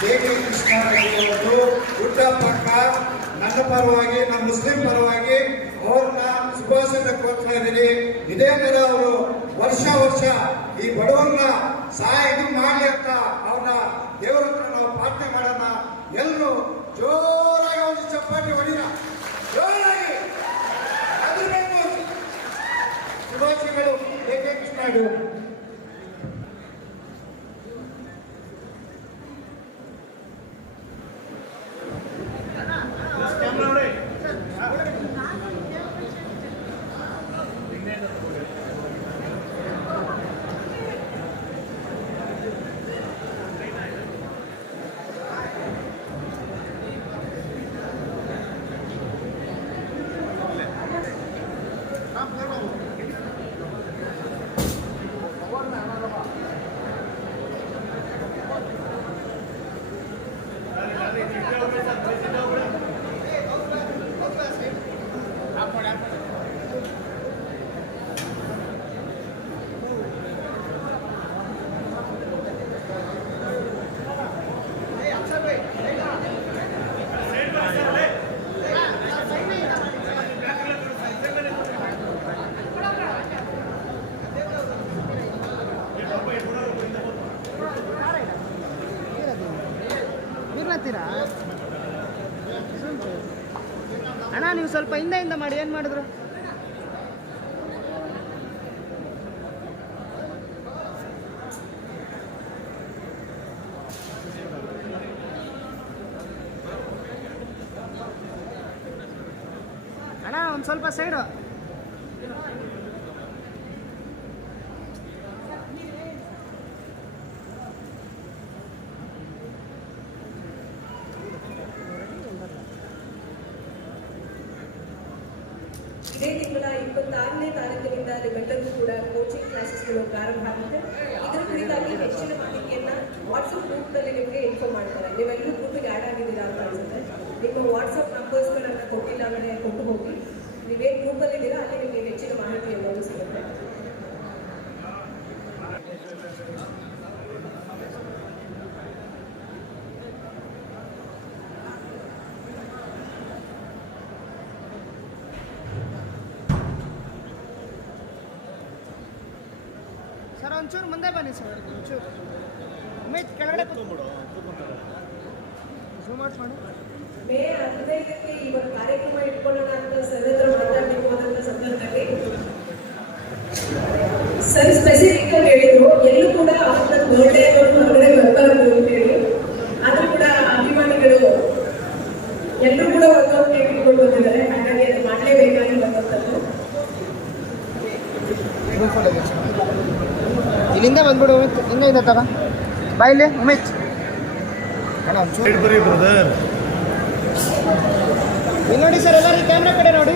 K K ಕೃಷ್ಣರವರು ಪಕ್ಕ ನನ್ನ ಪರವಾಗಿ, ನಮ್ಮ ಮುಸ್ಲಿಂ ಪರವಾಗಿ ಅವ್ರನ್ನ ಶುಭಾಶಯ ಕೋರ್ತಾ ಇದ್ದೀನಿ. ಇದೇ ತರ ಅವರು ವರ್ಷ ವರ್ಷ ಈ ಬಡವರನ್ನ ಸಹಾಯ ಇದು ಮಾಡಲಿ ಅಂತ ಅವ್ರನ್ನ ದೇವರ ಹತ್ರ ನಾವು ಪ್ರಾರ್ಥನೆ ಮಾಡೋಣ. ಎಲ್ಲರೂ ಜೋರಾಗಿ ಒಂದು ಚಪ್ಪಾಟಿ ಹೊಡಿನ ಜೋರಾಗಿ. ಶುಭಾಶಯಗಳು ಕೆ ಕೆ ಕೃಷ್ಣರು ಬೀರ್ಲತ್ತೀರಾ ಅಣ್ಣ ನೀವು ಸ್ವಲ್ಪ ಹಿಂದೆ ಹಿಂದೆ ಮಾಡಿ ಏನು ಮಾಡಿದ್ರು? ಅಣ್ಣ ಒಂದು ಸ್ವಲ್ಪ ಸೈಡು. ಇದೇ ತಿಂಗಳ ಇಪ್ಪತ್ತಾರನೇ ತಾರೀಕಿನಿಂದ ನಿಮ್ಮೆಲ್ಲರಿಗೂ ಕೂಡ ಕೋಚಿಂಗ್ ಕ್ಲಾಸಸ್ಗಳು ಪ್ರಾರಂಭ ಆಗುತ್ತೆ. ಇದರ ಕುರಿತಾಗಿ ಹೆಚ್ಚಿನ ಮಾಹಿತಿಯನ್ನ ವಾಟ್ಸಪ್ ಗ್ರೂಪ್ನಲ್ಲಿ ನಿಮಗೆ ಇನ್ಫಾರ್ಮ್ ಮಾಡ್ತಾರೆ. ನೀವೆಲ್ಲರೂ ಗ್ರೂಪಿಗೆ ಆ್ಯಡ್ ಆಗಿದ್ದೀರಾ ಅಂತ ಅನ್ಸುತ್ತೆ. ನಿಮ್ಮ ವಾಟ್ಸಪ್ ನಂಬರ್ಸ್ಗಳನ್ನು ಕೊಟ್ಟಿಲ್ಲ ಕೊಟ್ಟು ಹೋಗಿ. ನೀವೇನು ಗ್ರೂಪಲ್ಲಿ ಇದ್ದೀರಾ, ಅಲ್ಲಿ ನಿಮಗೆ ಹೆಚ್ಚಿನ ಮಾಹಿತಿ ಎಲ್ಲವೂ ಸಿಗುತ್ತೆ. ಸರ್ ಒಂಚೂರು ಮುಂದೆ ಬನ್ನಿ ಸರ್ ಒಂಚೂರು. ಉಮೇಶ್ ಕೆಳಗಡೆ ಝೂಮ್ ಔಟ್ ಮಾಡಿ. ಮೇ ಹದಿನೈದಕ್ಕೆ ಒಂದು ಕಾರ್ಯಕ್ರಮ ಇಟ್ಕೊಳ್ಳೋಣ ಅಂತ ಸಂದರ್ಭದಲ್ಲಿ. ಸರ್ ಸ್ಪೆಸಿಫಿಕ್ ಆಗಿ ಹೇಳಿದ್ರು ಎಲ್ಲೂ ಕೂಡ ಅವರ ಬರ್ಡೇ ಅನ್ನೋದು ಹೊರಗಡೆ ಬರಬಾರ್ದು ಅಂತ ಹೇಳಿ. ಆದ್ರೂ ಕೂಡ ಅಭಿಮಾನಿಗಳು ಎಲ್ಲರೂ ಕೂಡ ವರ್ಕೌಟ್ ಇಟ್ಕೊಂಡು ಬಂದಿದ್ದಾರೆ. ಹಾಗಾಗಿ ಅದು ಮಾಡಲೇಬೇಕಾಗಿ ಬಂದಂಥದ್ದು. ಇಲ್ಲಿಂದ ಬಂದ್ಬಿಡು ಉಮೇಶ್ ಹಿಂದೆಯಿಂದ ತಗ ಬಾ ಇಲ್ಲಿ ಉಮೇಶ್ ಬರೀ ಬ್ರದರ್ ಇಲ್ಲಿ ನೋಡಿ ಸರ್ ಎಲ್ಲರೂ ಕ್ಯಾಮ್ರಾ ಕಡೆ ನೋಡಿ